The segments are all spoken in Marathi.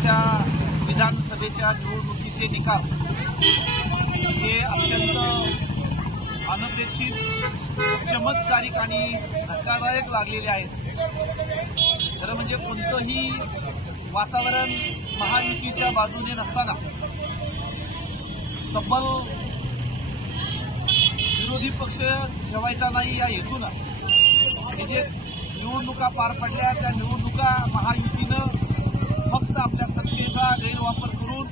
यंदाच्या विधानसभेच्या निवडणुकीचे निकाल हे अत्यंत अनपेक्षित, चमत्कारिक आणि धक्कादायक लागलेले आहेत। खरं म्हणजे कोणतंही वातावरण महायुतीच्या बाजूने नसताना तब्बल विरोधी पक्ष ठेवायचा नाही या हेतूनं हे जे निवडणुका पार पडल्या त्या निवडणुका महायुतीनं फक्त आपल्या सत्तेचा गैरवापर करून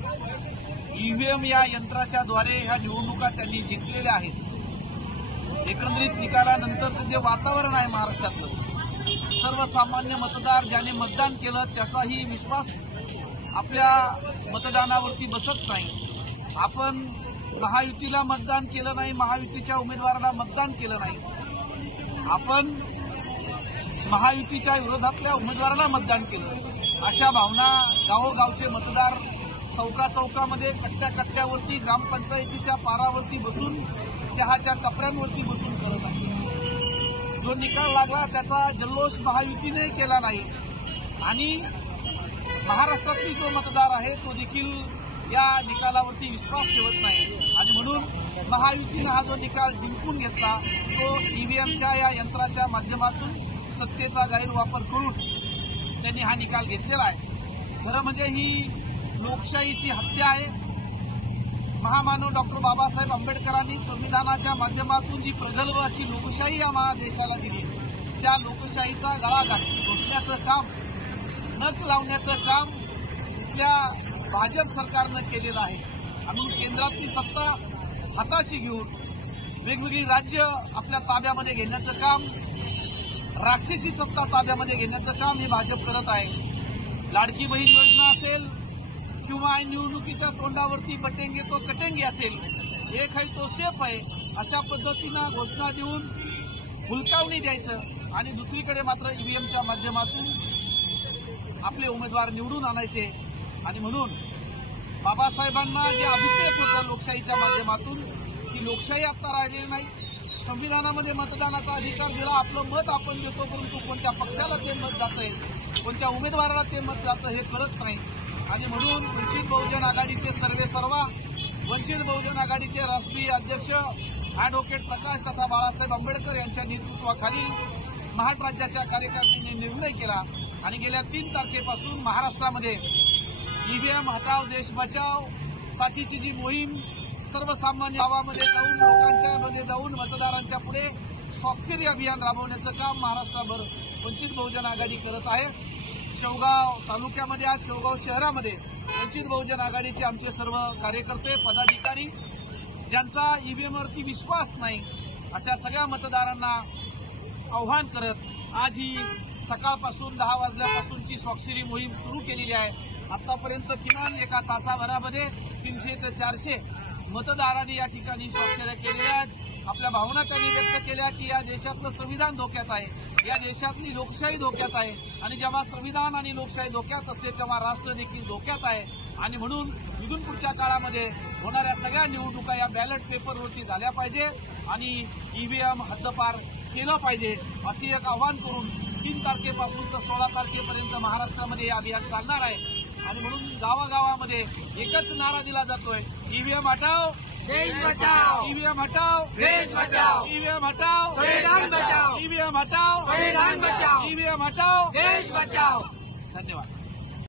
ईव्हीएम या यंत्राच्या द्वारे ह्या निवडणुका त्यांनी जिंकलेल्या आहेत। एकंदरीत निकालानंतरचं जे वातावरण आहे महाराष्ट्रातलं, सर्वसामान्य मतदार ज्याने मतदान केलं त्याचाही विश्वास आपल्या मतदानावरती बसत नाही। आपण महायुतीला मतदान केलं नाही, महायुतीच्या उमेदवाराला मतदान केलं नाही, आपण महायुतीच्या विरोधातल्या उमेदवाराला मतदान केलं, अशा भावना गावोगावचे मतदार चौकाचौकामध्ये कट्ट्याकट्ट्यावरती ग्रामपंचायतीच्या पारावरती बसून चहाच्या टपऱ्यांवरती बसून करत आहे। जो निकाल लागला त्याचा जल्लोष महायुतीने केला नाही आणि महाराष्ट्रातली जो मतदार आहे तो देखील या निकालावरती विश्वास ठेवत नाही आणि म्हणून महायुतीनं हा जो निकाल जिंकून घेतला तो ईव्हीएमच्या या यंत्राच्या माध्यमातून सत्तेचा गैरवापर करून त्यांनी हा निकाल घेतलेला आहे। खरं म्हणजे ही लोकशाहीची हत्या आहे। महामानव डॉक्टर बाबासाहेब आंबेडकरांनी संविधानाच्या माध्यमातून जी प्रगल्भ अशी लोकशाही या महादेशाला दिली, त्या लोकशाहीचा गळा घोटण्याचं काम, नख लावण्याचं काम इथल्या भाजप सरकारनं केलेलं आहे। म्हणून केंद्रातली सत्ता हाताशी घेऊन वेगवेगळी राज्य आपल्या ताब्यामध्ये घेण्याचं काम, राक्षसी सत्ता ताब्यामध्ये घेण्याचं काम हे भाजप करत आहे। लाडकी बहीण योजना असेल किंवा निवडणुकीच्या तोंडावरती बटेंगे तो कटेंगे असेल, एक है तो सेफ आहे, अशा पद्धतीनं घोषणा देऊन हुलकावणी द्यायचं आणि दुसरीकडे मात्र ईव्हीएमच्या माध्यमातून आपले उमेदवार निवडून आणायचे। आणि म्हणून बाबासाहेबांना जे अभिप्रेत होतं लोकशाहीच्या माध्यमातून, ती लोकशाही आता राहिलेली नाही। संविधानामध्ये मतदानाचा अधिकार दिला, आपलं मत आपण देतो, परंतु कोणत्या पक्षाला ते मत जातंय, कोणत्या उमेदवाराला ते मत जातं हे कळत नाही। आणि म्हणून वंचित बहुजन आघाडीचे सर्वेसर्वा, वंचित बहुजन आघाडीचे राष्ट्रीय अध्यक्ष अॅडव्होकेट प्रकाश तथा बाळासाहेब आंबेडकर यांच्या नेतृत्वाखाली महाराष्ट्र राज्याच्या कार्यकारिणीने निर्णय केला आणि गेल्या 3 तारखेपासून महाराष्ट्रामध्ये ईव्हीएम हटाव देश बचाव साठीची जी मोहीम सर्वसामान्य गावामध्ये जाऊन, लोकांच्या मध्ये जाऊन, मतदारांच्या पुढे स्वाक्षरी अभियान राबवण्याचं काम महाराष्ट्रभर वंचित बहुजन आघाडी करत आहे। शेवगाव तालुक्यामध्ये, आज शेवगाव शहरामध्ये वंचित बहुजन आघाडीचे आमचे सर्व कार्यकर्ते, पदाधिकारी, ज्यांचा ईव्हीएमवरती विश्वास नाही, अशा सगळ्या मतदारांना आव्हान करत आज ही सकाळपासून 10 वाजल्यापासूनची स्वाक्षरी मोहीम सुरू केलेली आहे। आतापर्यंत किमान एका तासाभरामध्ये 300 ते 400 मतदारांनी या ठिकाणी स्वाक्षऱ्या केलेल्या आहेत। आपल्या भावना त्यांनी व्यक्त केल्या की या देशातलं संविधान धोक्यात आहे, या देशातली लोकशाही धोक्यात आहे आणि जेव्हा संविधान आणि लोकशाही धोक्यात असते तेव्हा राष्ट्र देखील धोक्यात आहे आणि म्हणून इथून पुढच्या काळामध्ये होणाऱ्या सगळ्या निवडणुका या बॅलेट पेपरवरती झाल्या पाहिजे आणि ईव्हीएम हद्दपार केलं पाहिजे, अशी एक आव्हान करून 3 तारखेपासून तर 16 तारखेपर्यंत महाराष्ट्रामध्ये हे अभियान चालणार आहे। आणि म्हणून गावागावामध्ये एकच नारा दिला जातोय, ईव्हीएम हटाओ देश बचाओ, ईव्हीएम हटाओ देश बचाओ, ईव्हीएम हटाओ संविधान बचाओ, ईव्हीएम हटाओ संविधान बचाओ, ईव्हीएम हटाओ देश बचाओ। धन्यवाद।